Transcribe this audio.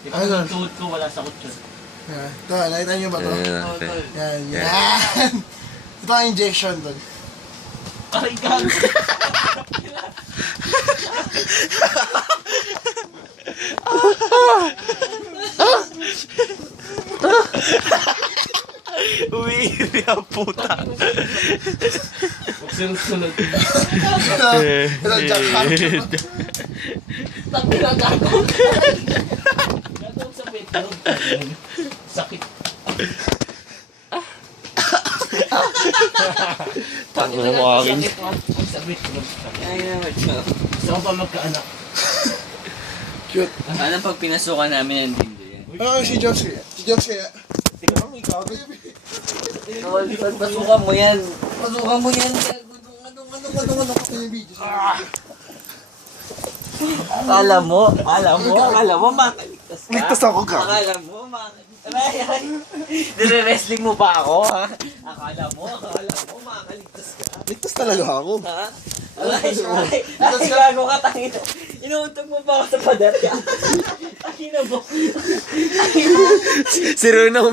Ipag yung tuhod ko, wala sakot yun. Ito, nakita niyo ba ito? Okay. Yan, yan. Ito ang injection doon. Aray gago. Umiiri ang puta. Huwag sunod-sunod. Ito, jackhammer. Tangina gago. Gago sa bedroom. Sakit. Tangina mo akin. Sakit mo sa bedroom. Gusto ko pa magkaanak. Cute. Ano pag pinasukan namin ng dindo yan? Ano si Jones kaya? Si Jones kaya? Tingnan mo, ikaw. Pasukan mo yan. Pasukan mo yan. Ano yung video? Akala mo makaligtas ka. Ligtas ako ka. Akala mo makaligtas ka. Dire-wrestling mo ba ako, ha? Akala mo makaligtas ka. Ligtas talaga ako. Ha? Ay, gago ka, tangina. Inuuntog mo pa ako sa pader ka. Tangina mo. Si Runa